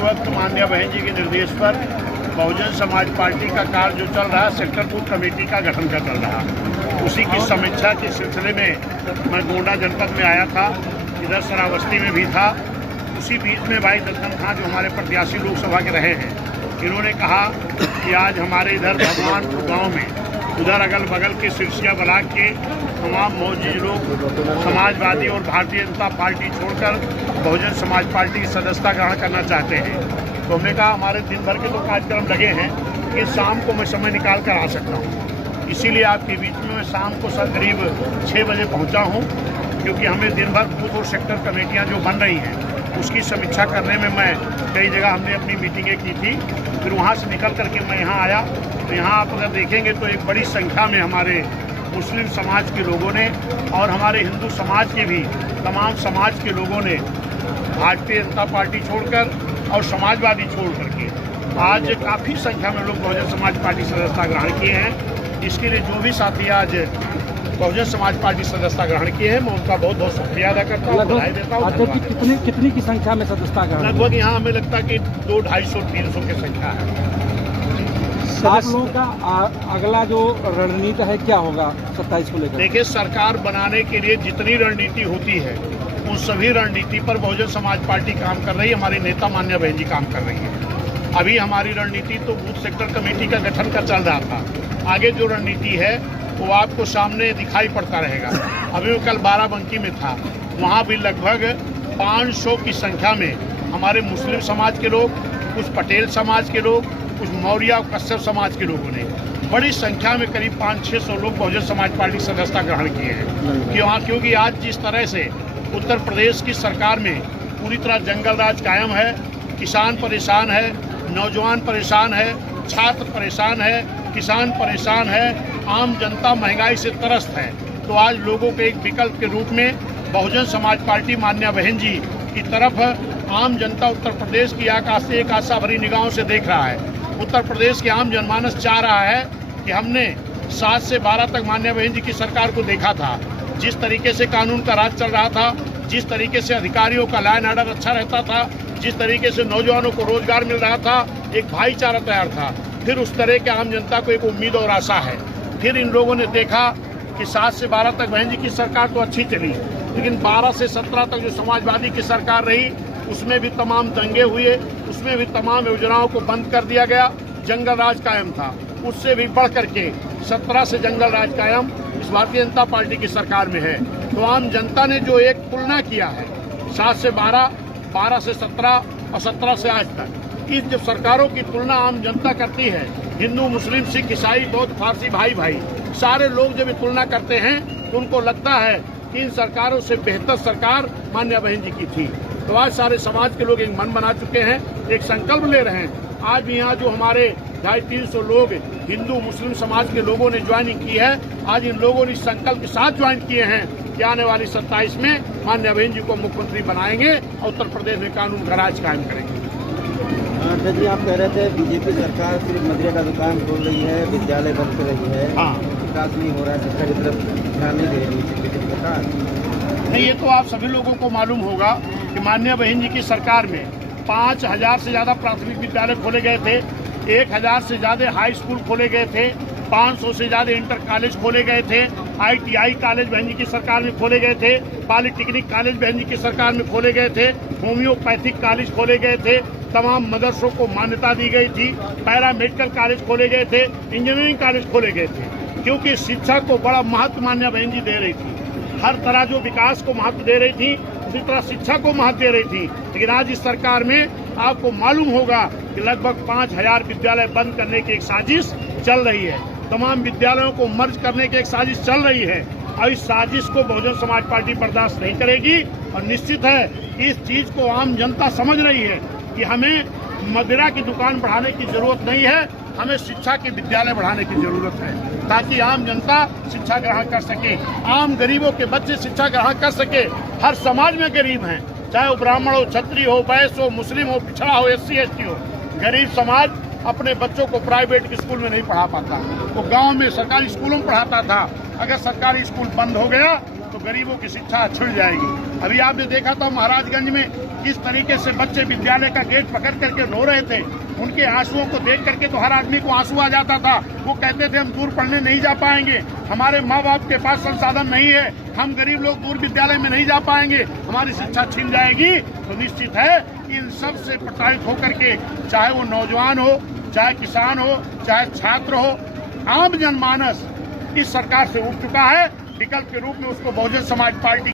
वक्त माननीय बहन जी के निर्देश पर बहुजन समाज पार्टी का कार्य जो चल रहा, सेक्टर बूथ कमेटी का गठन का चल रहा, उसी की समीक्षा के सिलसिले में मैं गोंडा जनपद में आया था, इधर श्रावस्ती में भी था। उसी बीच में भाई दत्तन खां जो हमारे प्रत्याशी लोकसभा के रहे हैं, इन्होंने कहा कि आज हमारे इधर भगवानपुर गाँव में, उधर अगल बगल के सिरसिया ब्लॉक के तमाम मौजूद लोग समाजवादी और भारतीय जनता पार्टी छोड़कर बहुजन समाज पार्टी की सदस्यता ग्रहण करना चाहते हैं। तो हमने कहा हमारे दिन भर के तो कार्यक्रम लगे हैं कि शाम को मैं समय निकाल कर आ सकता हूँ, इसीलिए आपके बीच में मैं शाम को सर करीब 6 बजे पहुँचा हूँ, क्योंकि हमें दिन भर बूथ और सेक्टर कमेटियाँ जो बन रही हैं उसकी समीक्षा करने में मैं कई जगह हमने अपनी मीटिंगें की थी। फिर वहाँ से निकल करके मैं यहाँ आया, तो यहाँ आप अगर देखेंगे तो एक बड़ी संख्या में हमारे मुस्लिम समाज के लोगों ने और हमारे हिंदू समाज के भी तमाम समाज के लोगों ने भारतीय जनता पार्टी छोड़कर और समाजवादी छोड़ करके आज काफ़ी संख्या में लोग बहुजन समाज पार्टी सदस्यता ग्रहण किए हैं। इसके लिए जो भी साथी आज बहुजन समाज पार्टी सदस्यता ग्रहण किए हैं, मैं उनका बहुत बहुत शुक्रिया अदा करता हूँ, बधाई देता हूँ। कितनी की संख्या में सदस्यता ग्रहण? लगभग यहाँ हमें लगता है कि 200, 250, 300 की संख्या है। आप लोगों का अगला जो रणनीति है क्या होगा 27 को लेकर? देखिए, सरकार बनाने के लिए जितनी रणनीति होती है उन सभी रणनीति पर बहुजन समाज पार्टी काम कर रही है, हमारी नेता मान्य बहन जी काम कर रही है। अभी हमारी रणनीति तो बूथ सेक्टर कमेटी का गठन का चल रहा था, आगे जो रणनीति है वो आपको सामने दिखाई पड़ता रहेगा। अभी वो कल बाराबंकी में था, वहाँ भी लगभग 500 की संख्या में हमारे मुस्लिम समाज के लोग, कुछ पटेल समाज के लोग, कुछ मौर्य और कश्यप समाज के लोगों ने बड़ी संख्या में करीब 500-600 लोग बहुजन समाज पार्टी सदस्यता ग्रहण किए हैं। क्योंकि आज जिस तरह से उत्तर प्रदेश की सरकार में पूरी तरह जंगल राज कायम है, किसान परेशान है, नौजवान परेशान है, छात्र परेशान है, किसान परेशान है, आम जनता महंगाई से त्रस्त है, तो आज लोगों के एक विकल्प के रूप में बहुजन समाज पार्टी मान्या बहन जी की तरफ आम जनता उत्तर प्रदेश की आकाश से एक आशा भरी निगाहों से देख रहा है। उत्तर प्रदेश के आम जनमानस चाह रहा है कि हमने 7 से 12 तक मान्य बहन जी की सरकार को देखा था, जिस तरीके से कानून का राज चल रहा था, जिस तरीके से अधिकारियों का लॉ एंड ऑर्डर अच्छा रहता था, जिस तरीके से नौजवानों को रोजगार मिल रहा था, एक भाईचारा तैयार था, फिर उस तरह के आम जनता को एक उम्मीद और आशा है। फिर इन लोगों ने देखा कि 7 से 12 तक बहन जी की सरकार तो अच्छी चली, लेकिन 12 से 17 तक जो समाजवादी की सरकार रही उसमें भी तमाम दंगे हुए, उसमें भी तमाम योजनाओं को बंद कर दिया गया, जंगल राज कायम था। उससे भी बढ़ करके 17 से जंगल राज कायम इस भारतीय जनता पार्टी की सरकार में है। तो आम जनता ने जो एक तुलना किया है 7 से 12, 12 से 17 और 17 से आज तक, इस जब सरकारों की तुलना आम जनता करती है, हिंदू मुस्लिम सिख ईसाई बौद्ध फारसी भाई भाई सारे लोग जब तुलना करते हैं तो उनको लगता है कि इन सरकारों से बेहतर सरकार मान्या बहन जी की थी। तो आज सारे समाज के लोग एक मन बना चुके हैं, एक संकल्प ले रहे हैं। आज भी यहाँ जो हमारे 250-300 लोग हिंदू मुस्लिम समाज के लोगों ने ज्वाइनिंग की है, आज इन लोगों ने संकल्प के साथ ज्वाइन किए हैं कि आने वाली 27 में मान्या बहन जी को मुख्यमंत्री बनाएंगे और उत्तर प्रदेश में कानून का राज कायम करेंगे। जी, आप कह रहे थे बीजेपी सरकार सिर्फ मदिरा का दुकान खोल रही है, विद्यालय बंद कर रही है, हाँ, विकास नहीं हो रहा है, शिक्षा की तरफ ध्यान नहीं दे रही बीजेपी सरकार। नहीं, ये तो आप सभी लोगों को मालूम होगा कि मान्या बहन जी की सरकार में 5000 से ज़्यादा प्राथमिक विद्यालय खोले गए थे, 1000 से ज़्यादा हाई स्कूल खोले गए थे, 500 से ज़्यादा इंटर कॉलेज खोले गए थे, ITI कॉलेज बहन जी की सरकार में खोले गए थे, पॉलिटेक्निक कॉलेज बहन जी की सरकार में खोले गए थे, होम्योपैथिक कॉलेज खोले गए थे, तमाम मदरसों को मान्यता दी गई थी, पैरामेडिकल कॉलेज खोले गए थे, इंजीनियरिंग कॉलेज खोले गए थे, क्योंकि शिक्षा को बड़ा महत्व मान्या बहन जी दे रही थी। हर तरह जो विकास को महत्व दे रही थी, उसी तरह शिक्षा को महत्व दे रही थी। लेकिन आज इस सरकार में आपको मालूम होगा कि लगभग 5000 विद्यालय बंद करने की एक साजिश चल रही है, तमाम विद्यालयों को मर्ज करने की एक साजिश चल रही है, और इस साजिश को बहुजन समाज पार्टी बर्दाश्त नहीं करेगी। और निश्चित है कि इस चीज को आम जनता समझ रही है कि हमें मदिरा की दुकान बढ़ाने की जरूरत नहीं है, हमें शिक्षा के विद्यालय बढ़ाने की जरूरत है, ताकि आम जनता शिक्षा ग्रहण कर सके, आम गरीबों के बच्चे शिक्षा ग्रहण कर सके। हर समाज में गरीब हैं, चाहे वो ब्राह्मण हो, क्षत्रिय हो, वैश्य हो, मुस्लिम हो, पिछड़ा हो, SC ST हो। गरीब समाज अपने बच्चों को प्राइवेट स्कूल में नहीं पढ़ा पाता, वो गांव में सरकारी स्कूलों में पढ़ाता था। अगर सरकारी स्कूल बंद हो गया तो गरीबों की शिक्षा छुड़ जाएगी। अभी आपने देखा था महाराजगंज में किस तरीके से बच्चे विद्यालय का गेट पकड़ करके रो रहे थे, उनके आंसुओं को देख करके तो हर आदमी को आंसू आ जाता था। वो कहते थे हम दूर पढ़ने नहीं जा पाएंगे, हमारे माँ बाप के पास संसाधन नहीं है, हम गरीब लोग दूर विद्यालय में नहीं जा पाएंगे, हमारी शिक्षा छिन जाएगी। तो निश्चित है कि इन सब से प्रताड़ित होकर के, चाहे वो नौजवान हो, चाहे किसान हो, चाहे छात्र हो, आम जनमानस इस सरकार से उठ चुका है। विकल्प के रूप में उसको बहुजन समाज पार्टी